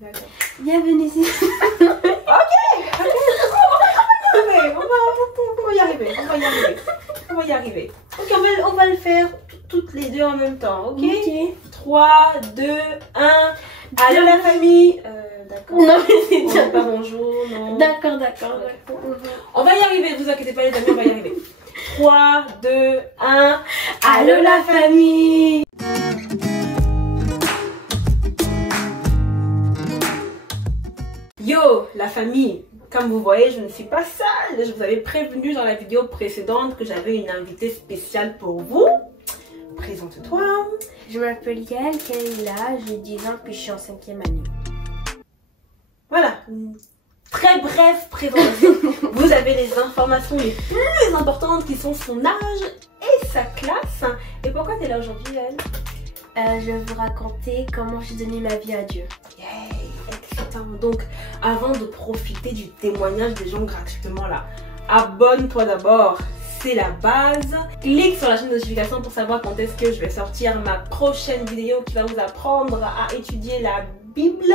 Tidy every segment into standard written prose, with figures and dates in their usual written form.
D'accord. Bienvenue ici. Ok, on va y arriver. On va y arriver. Ok, on va le faire toutes les deux en même temps, ok? 3, 2, 1. Allô la famille. D'accord. Non, mais c'est On déjà dit pas bonjour, non. D'accord. On va y arriver, vous inquiétez pas les amis, on va y arriver. 3, 2, 1. Allô la famille. Yo la famille, comme vous voyez je ne suis pas seule. Je vous avais prévenu dans la vidéo précédente que j'avais une invitée spéciale pour vous. Présente-toi. Je m'appelle Yael Kaila, j'ai 10 ans puis je suis en 5e année. Voilà, une très brève présentation. Vous avez les informations les plus importantes qui sont son âge et sa classe. Et pourquoi tu es là aujourd'hui Yael? Je vais vous raconter comment j'ai donné ma vie à Dieu. Yay, excitant. Donc, avant de profiter du témoignage des gens gratuitement là, abonne-toi d'abord, c'est la base. Clique sur la chaîne de notification pour savoir quand est-ce que je vais sortir ma prochaine vidéo qui va vous apprendre à étudier la Bible.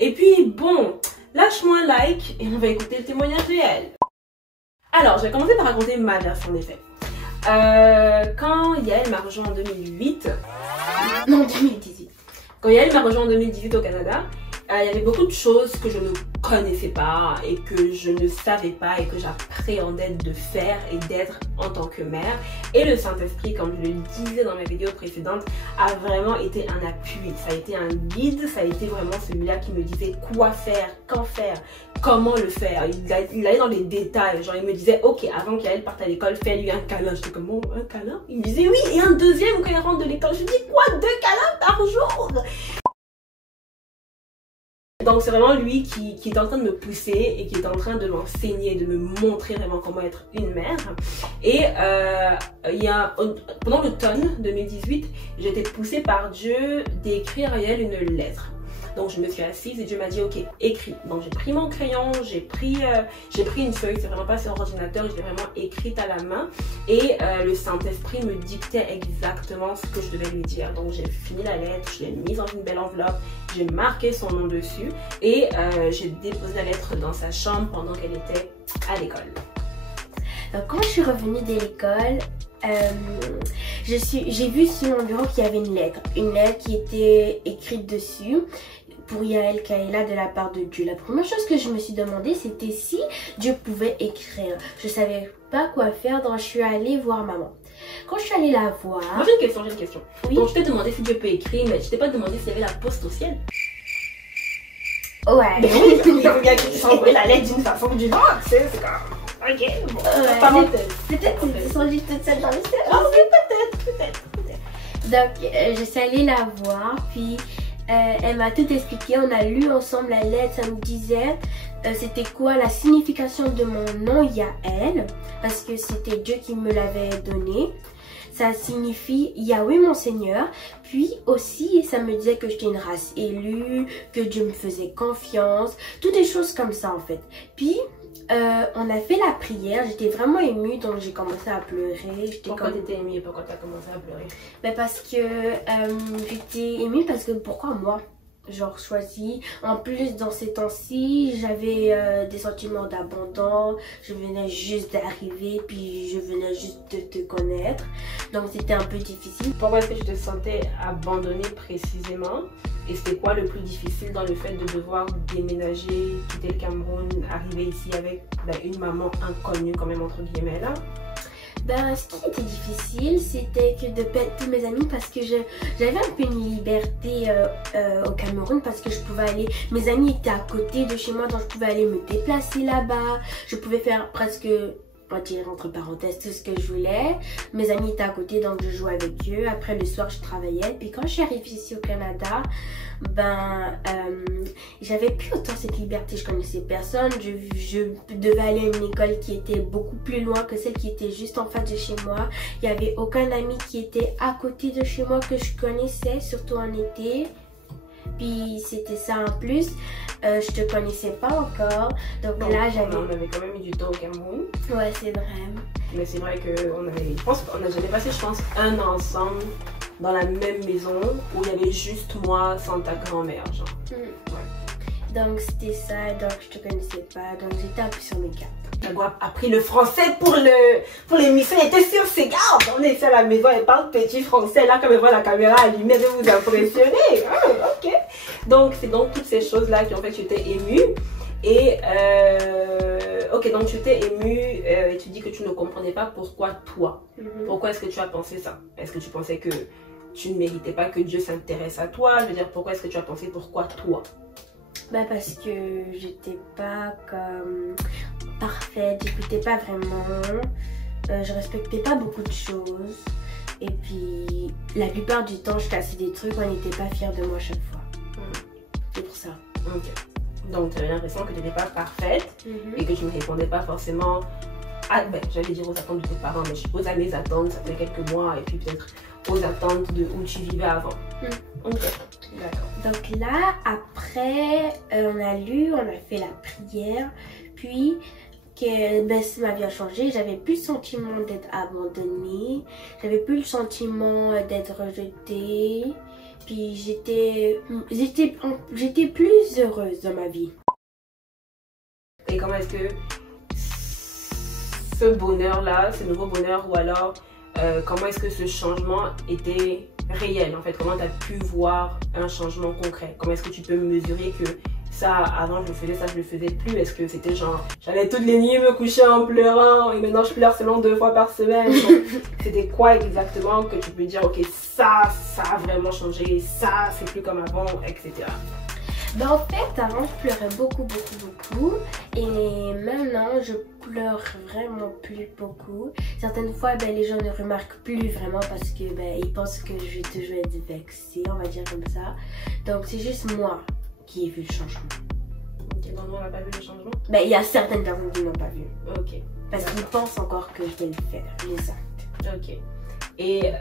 Et puis, bon, lâche-moi un like et on va écouter le témoignage de Yael. Alors, je vais commencer par raconter ma version des faits. Quand Yael m'a rejoint en 2008, Non, 2018. Quand Yael m'a rejoint en 2018 au Canada, il y avait beaucoup de choses que je ne connaissais pas et que je ne savais pas et que j'appréhendais de faire et d'être en tant que mère. Et le Saint-Esprit, comme je le disais dans ma vidéo précédente, a vraiment été un appui. Ça a été un guide, ça a été vraiment celui-là qui me disait quoi faire, quand faire, comment le faire. Il allait dans les détails. Genre, il me disait, ok, avant qu'Yael parte à l'école, fais-lui un câlin. J'étais comme, oh, un câlin? Il me disait, oui, et un deuxième quand il rentre de l'école. Je dis, quoi, 2 câlins par jour? Donc c'est vraiment lui qui est en train de me pousser et qui est en train de m'enseigner, de me montrer vraiment comment être une mère. Et pendant l'automne 2018, j'ai été poussée par Dieu d'écrire à Yael une lettre. Donc je me suis assise et Dieu m'a dit ok, écris. Donc j'ai pris mon crayon, j'ai pris une feuille, c'est vraiment pas sur ordinateur, je l'ai vraiment écrite à la main et le Saint-Esprit me dictait exactement ce que je devais lui dire. Donc j'ai fini la lettre, je l'ai mise dans une belle enveloppe, j'ai marqué son nom dessus et j'ai déposé la lettre dans sa chambre pendant qu'elle était à l'école. Donc, quand je suis revenue de l'école, j'ai vu sur mon bureau qu'il y avait une lettre qui était écrite dessus pour Yael Kaila de la part de Dieu. La première chose que je me suis demandé, c'était si Dieu pouvait écrire. Je savais pas quoi faire, donc je suis allée voir maman. Quand je suis allée la voir... Moi j'ai une question. Oui? Donc je t'ai demandé si Dieu peut écrire, mais je t'ai pas demandé s'il y avait la poste au ciel. Ouais. Mais oui, il y a quelqu'un qui s'envoie la lettre d'une façon ou d'une autre, tu sais, c'est comme... Ok, bon, parenthèse. Peut-être qu'ils sont juste toutes seules dans le ciel. Ah oui, peut-être. Donc, je suis allée la voir, puis elle m'a tout expliqué. On a lu ensemble la lettre, ça me disait c'était quoi la signification de mon nom Yael, parce que c'était Dieu qui me l'avait donné. Ça signifie Yahweh mon Seigneur. Puis aussi, ça me disait que j'étais une race élue, que Dieu me faisait confiance, toutes des choses comme ça en fait. Puis, on a fait la prière, j'étais vraiment émue, donc j'ai commencé à pleurer. Pourquoi t'étais émue et pourquoi t'as commencé à pleurer? Ben parce que j'étais émue parce que pourquoi moi? Genre choisi. En plus dans ces temps-ci, j'avais des sentiments d'abandon. Je venais juste d'arriver, puis je venais juste de te connaître. Donc c'était un peu difficile. Pourquoi est-ce que tu te sentais abandonnée précisément? Et c'était quoi le plus difficile dans le fait de devoir déménager, quitter le Cameroun, arriver ici avec une maman inconnue quand même entre guillemets là? Ben, ce qui était difficile, c'était que de perdre tous mes amis parce que j'avais un peu une liberté au Cameroun parce que je pouvais aller, mes amis étaient à côté de chez moi, donc je pouvais aller me déplacer là-bas, je pouvais faire presque, on va dire entre parenthèses, tout ce que je voulais. Mes amis étaient à côté, donc je jouais avec eux. Après le soir, je travaillais. Puis quand je suis arrivée ici au Canada, ben, j'avais plus autant cette liberté. Je connaissais personne. Je devais aller à une école qui était beaucoup plus loin que celle qui était juste en face de chez moi. Il n'y avait aucun ami qui était à côté de chez moi que je connaissais, surtout en été. Puis c'était ça en plus, je te connaissais pas encore, donc bon, là j'avais... On avait quand même eu du temps au Cameroun. Ouais, c'est vrai. Mais c'est vrai qu'on avait, je pense qu'on a jamais passé, un an ensemble dans la même maison où il y avait juste moi sans ta grand-mère, genre. Ouais. Donc c'était ça, donc je te connaissais pas, donc j'étais un peu sur mes gardes. Jaguar a appris le français pour l'émission, elle était sur ses gardes. On est ici à la maison, elle parle petit français. Là, quand elle voit la caméra allumée, elle veut vous impressionner. Ok. Donc, c'est donc toutes ces choses-là qui ont fait que tu t'es émue. Et, ok, donc tu t'es émue et tu dis que tu ne comprenais pas pourquoi toi. Pourquoi est-ce que tu as pensé ça? Est-ce que tu pensais que tu ne méritais pas que Dieu s'intéresse à toi? Je veux dire, pourquoi est-ce que tu as pensé pourquoi toi? Bah parce que j'étais pas comme parfaite, j'écoutais pas vraiment, je respectais pas beaucoup de choses et puis la plupart du temps je cassais des trucs, on n'était pas fiers de moi chaque fois. C'est pour ça. Ok. Donc tu avais l'impression que tu n'étais pas parfaite et que tu ne répondais pas forcément à, j'allais dire aux attentes de tes parents, mais je suppose à mes attentes, ça fait quelques mois et puis peut-être aux attentes de où tu vivais avant. Ok. D'accord. Donc là, après, on a lu, on a fait la prière, puis que ma vie a changé. J'avais plus le sentiment d'être abandonnée, j'avais plus le sentiment d'être rejetée, puis j'étais plus heureuse dans ma vie. Et comment est-ce que ce bonheur-là, ce nouveau bonheur, ou alors comment est-ce que ce changement était réel en fait? Comment tu as pu voir un changement concret? Comment est-ce que tu peux mesurer que ça, avant je le faisais, ça je le faisais plus? Est-ce que c'était genre, j'allais toutes les nuits me coucher en pleurant et maintenant je pleure seulement 2 fois par semaine? C'était quoi exactement que tu peux dire, ok, ça a vraiment changé, ça c'est plus comme avant, etc. Ben en fait, avant je pleurais beaucoup et maintenant je pleure vraiment plus beaucoup. Certaines fois, les gens ne remarquent plus vraiment parce que ils pensent que je vais toujours être vexée, on va dire comme ça. Donc c'est juste moi qui ai vu le changement. Ok, donc on n'a pas vu le changement? Il y a certaines personnes qui n'ont pas vu. Ok. Parce qu'ils pensent encore que je vais le faire, les actes. Ok. Et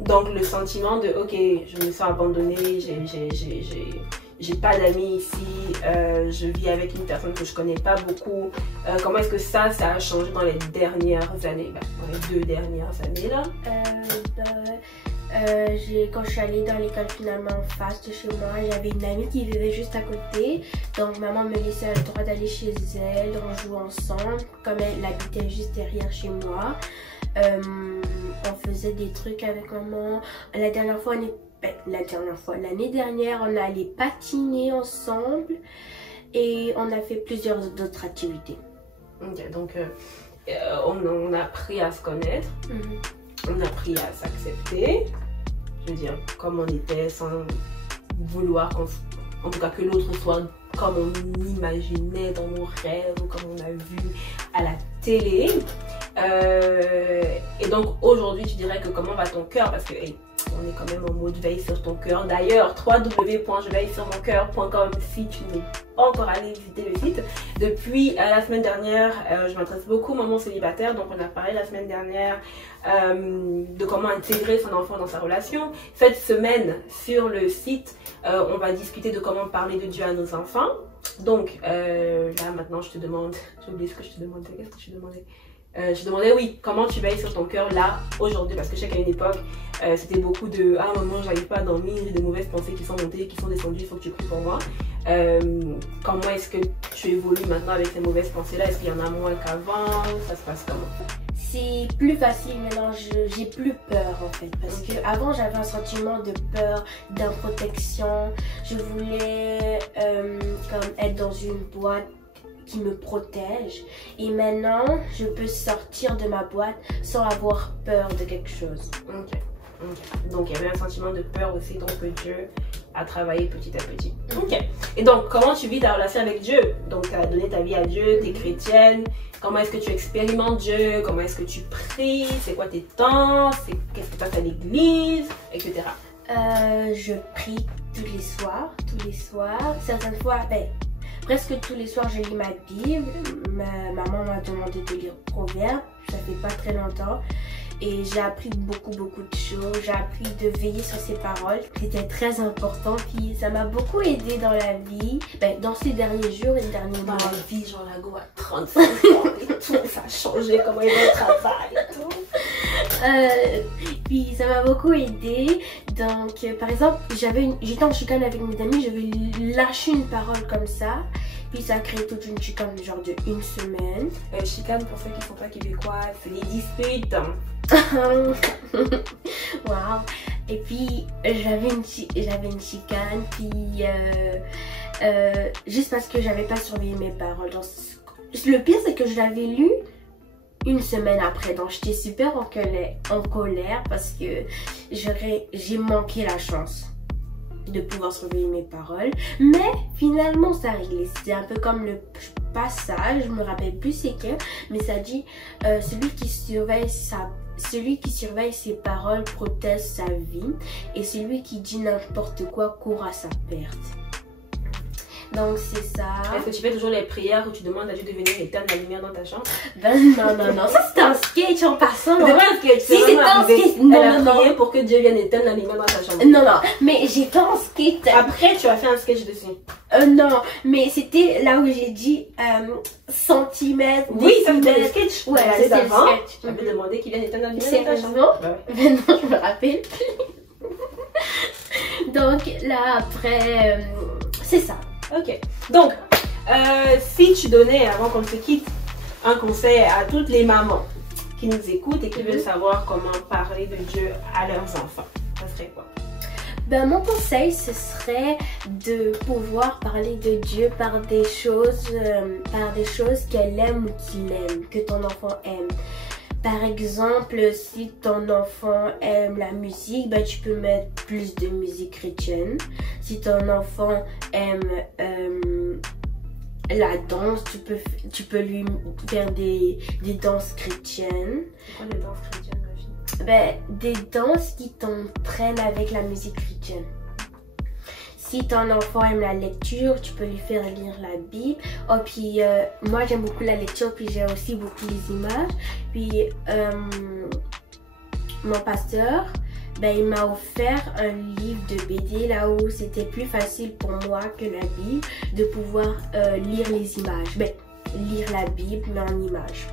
donc le sentiment de ok, je me sens abandonnée, j'ai pas d'amis ici, je vis avec une personne que je connais pas beaucoup. Comment est-ce que ça a changé dans les dernières années, dans les 2 dernières années là? Quand je suis allée dans l'école finalement en face de chez moi, j'avais une amie qui vivait juste à côté. Donc maman me laissait le droit d'aller chez elle, on jouait ensemble. Comme elle habitait juste derrière chez moi, on faisait des trucs avec maman. L'année dernière, on allait patiner ensemble et on a fait plusieurs autres activités. Ok, donc on a appris à se connaître, on a appris à s'accepter, je veux dire, comme on était, sans vouloir en tout cas que l'autre soit comme on imaginait dans nos rêves ou comme on a vu à la télé. Et donc aujourd'hui, tu dirais que comment va ton cœur? Parce que on est quand même en mode veille sur ton cœur. D'ailleurs, www.jeveillesurmoncoeur.com si tu n'es pas encore allé visiter le site. Depuis la semaine dernière, je m'intéresse beaucoup aux mamans célibataires. Donc on a parlé la semaine dernière de comment intégrer son enfant dans sa relation. Cette semaine, sur le site, on va discuter de comment parler de Dieu à nos enfants. Donc là maintenant, je te demande, j'ai oublié ce que je te demandais. Qu'est-ce que je te demandais? Je demandais oui, comment tu veilles sur ton cœur là, aujourd'hui, parce que je sais qu'à une époque, c'était beaucoup de ah maman, j'arrive pas à dormir, j'ai des mauvaises pensées qui sont montées, qui sont descendues, il faut que tu pries pour moi. Comment est-ce que tu évolues maintenant avec ces mauvaises pensées là? Est-ce qu'il y en a moins qu'avant? Ça se passe comment? C'est plus facile maintenant, j'ai plus peur en fait, parce que avant j'avais un sentiment de peur, d'improtection. Je voulais comme être dans une boîte qui me protège, et maintenant je peux sortir de ma boîte sans avoir peur de quelque chose. Ok. Donc il y avait un sentiment de peur aussi, donc que Dieu a travaillé petit à petit. Ok. Et donc comment tu vis ta relation avec Dieu? Donc tu as donné ta vie à Dieu, tu es chrétienne. Comment est-ce que tu expérimentes Dieu? Comment est-ce que tu pries? C'est quoi tes temps? Qu'est-ce que tu fais à l'église? Etc. Je prie tous les soirs. Certaines fois, presque tous les soirs, je lis ma Bible. Ma maman m'a demandé de lire Proverbes. Ça fait pas très longtemps. Et j'ai appris beaucoup de choses. J'ai appris de veiller sur ses paroles. C'était très important. Puis ça m'a beaucoup aidé dans la vie. Dans ces derniers jours et derniers mois. Dans la vie, genre la go à 35 ans et tout. Ça a changé comment il va au travail et tout. Puis ça m'a beaucoup aidé. Donc par exemple, j'étais en chicane avec mes amis, je vais lâché une parole comme ça. Puis ça a créé toute une chicane genre de une semaine. Chicane, pour ceux qui ne sont pas québécois, c'est les disputes. Waouh. Et puis j'avais une chicane, puis juste parce que j'avais pas surveillé mes paroles. Donc, le pire c'est que je l'avais lu une semaine après, donc j'étais super en colère parce que j'ai manqué la chance de pouvoir surveiller mes paroles. Mais finalement ça a réglé. C'était un peu comme le passage, je me rappelle plus c'est quel, mais ça dit celui qui surveille ses paroles protège sa vie, et celui qui dit n'importe quoi court à sa perte. Donc c'est ça. Est-ce que tu fais toujours les prières où tu demandes à Dieu de venir éteindre la lumière dans ta chambre? Ben non, ça c'est un sketch en passant. C'est pas un sketch, Si c'est un sketch, Elle a prié pour que Dieu vienne éteindre la lumière dans ta chambre. Non, mais j'ai fait un sketch. Après, tu as fait un sketch dessus. Non, mais c'était là où j'ai dit centimètres. Oui, ça c'était le sketch. Ouais, c'est c'était le avant. sketch. J'avais demandé qu'il vienne éteindre la lumière C'est dans ta chambre. raison. Bah ouais. Maintenant, je me rappelle. Donc là, après, c'est ça. Ok. Donc, si tu donnais, avant qu'on se quitte, un conseil à toutes les mamans qui nous écoutent et qui veulent savoir comment parler de Dieu à leurs enfants, ça serait quoi? Ben, mon conseil, ce serait de pouvoir parler de Dieu par des choses qu'elle aime ou qu'il aime, que ton enfant aime. Par exemple, si ton enfant aime la musique, ben, tu peux mettre plus de musique chrétienne. Si ton enfant aime la danse, tu peux lui faire des danses chrétiennes. C'est quoi les danses chrétiennes, ma fille? Ben, des danses qui t'entraînent avec la musique chrétienne. Si ton enfant aime la lecture, tu peux lui faire lire la Bible. Oh, puis moi j'aime beaucoup la lecture, puis j'ai aussi beaucoup les images. Puis mon pasteur, ben, il m'a offert un livre de BD là où c'était plus facile pour moi que la Bible de pouvoir lire les images. Ben, lire la Bible mais en images.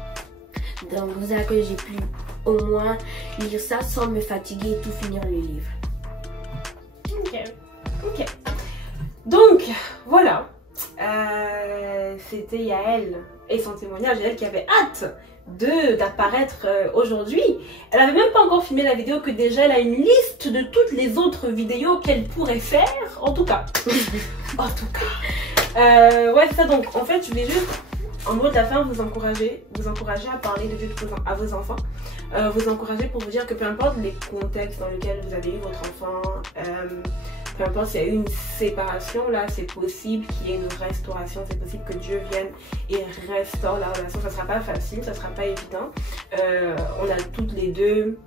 Donc vous savez que j'ai pu au moins lire ça sans me fatiguer et tout finir le livre. Ok. Donc, voilà. C'était Yael et son témoignage. Yael qui avait hâte d'apparaître aujourd'hui. Elle n'avait même pas encore filmé la vidéo que déjà elle a une liste de toutes les autres vidéos qu'elle pourrait faire. En tout cas. Ouais, c'est ça. Donc, en fait, je voulais juste, en mot de la fin, vous encourager à parler de Dieu à vos enfants. Vous encourager pour vous dire que peu importe les contextes dans lesquels vous avez eu votre enfant, peu importe s'il y a eu une séparation, là c'est possible qu'il y ait une restauration, c'est possible que Dieu vienne et restaure la relation. Ça sera pas facile, ça sera pas évident. On a toutes les deux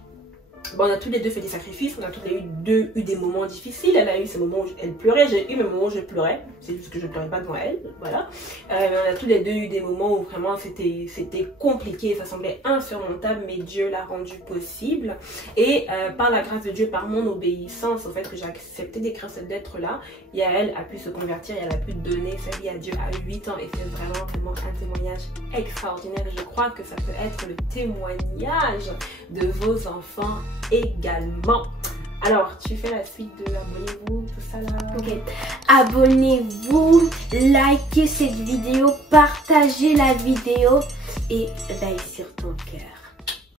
fait des sacrifices, on a toutes les deux eu des moments difficiles. Elle a eu ces moments où elle pleurait, j'ai eu mes moments où je pleurais, c'est juste que je pleurais pas devant elle, voilà. On a tous les deux eu des moments où vraiment c'était compliqué, ça semblait insurmontable, mais Dieu l'a rendu possible. Et par la grâce de Dieu, par mon obéissance, au fait que j'ai accepté d'écrire cette lettre-là, Yael a pu se convertir et elle a pu donner sa vie à Dieu à 8 ans. Et c'est vraiment un témoignage extraordinaire. Je crois que ça peut être le témoignage de vos enfants également. Alors, tu fais la suite de abonnez-vous, tout ça là. Ok. Abonnez-vous, likez cette vidéo, partagez la vidéo et ben, surtout